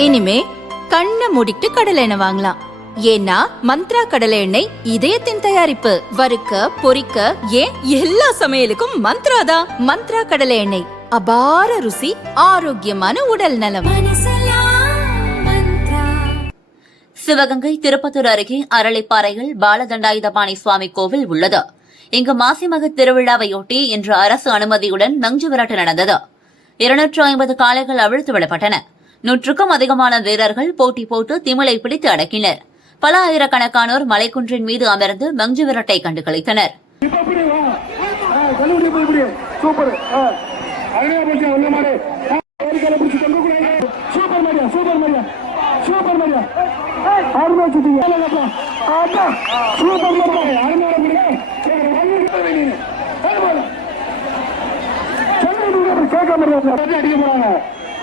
இனிமே கண்ணை மூடிட்டு கடலை எண்ணெய் வாங்கலாம். ஏன்னா மந்த்ரா கடலை எண்ணெய் இதயத்தின் தயாரிப்பு. வறுக்க பொரிக்க ஏன் எல்லா சமையலுக்கும் மந்த்ரா தான். மந்த்ரா கடலை எண்ணெய், அபார ருசி, ஆரோக்கியமான உடல் நலம். சிவகங்கை திருப்பத்தூர் அருகே அரளிப்பாறையில் பாலதண்டாயுதபாணி சுவாமி கோவில் உள்ளது. இங்கு மாசிமக திருவிழாவையொட்டி இன்று அரசு அனுமதியுடன் நஞ்சு விரட்டு நடந்தது. 250 காளைகள் அவிழ்த்து விடப்பட்டன. 100க்கும் அதிகமான வீரர்கள் போட்டி போட்டு திமிலை பிடித்து அடக்கினர். பல ஆயிரக்கணக்கானோர் மலைக்குன்றின் மீது அமர்ந்து மஞ்சு விரட்டை கண்டு களித்தனர்.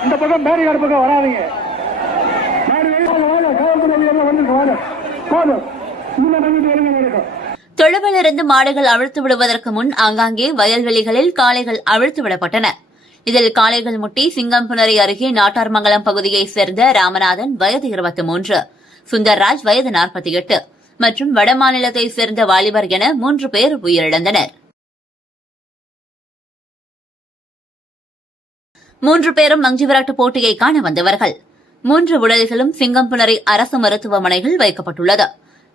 இந்த பக்கம் பேரிகார்டு பக்கம் வராதீங்க. தொழுவிலிருந்து மாடுகள் அவிழ்த்து விடுவதற்கு முன் ஆங்காங்கே வயல்வெளிகளில் காளைகள் அவிழ்த்து விடப்பட்டன. இதில் காளைகள் முட்டி சிங்கம்புணரி அருகே நாட்டார்மங்கலம் பகுதியைச் சேர்ந்த ராமநாதன் வயது 23, சுந்தர்ராஜ் வயது 48 மற்றும் வடமாநிலத்தைச் சேர்ந்த வாலிபர் என 3 பேர் உயிரிழந்தனர். 3 பேரும் மஞ்சு விரட்டு போட்டியை காண வந்தவர்கள். 3 உடல்களும் சிங்கம்புணரி அரசு மருத்துவமனையில் வைக்கப்பட்டுள்ளது.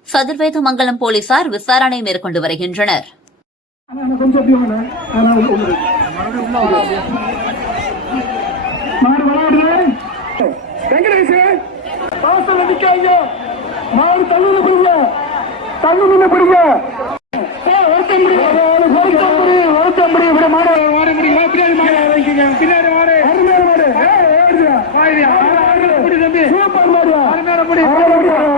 சதுர்வேதமங்கலம் போலீசார் விசாரணை மேற்கொண்டு வருகின்றனர். பின்னாடி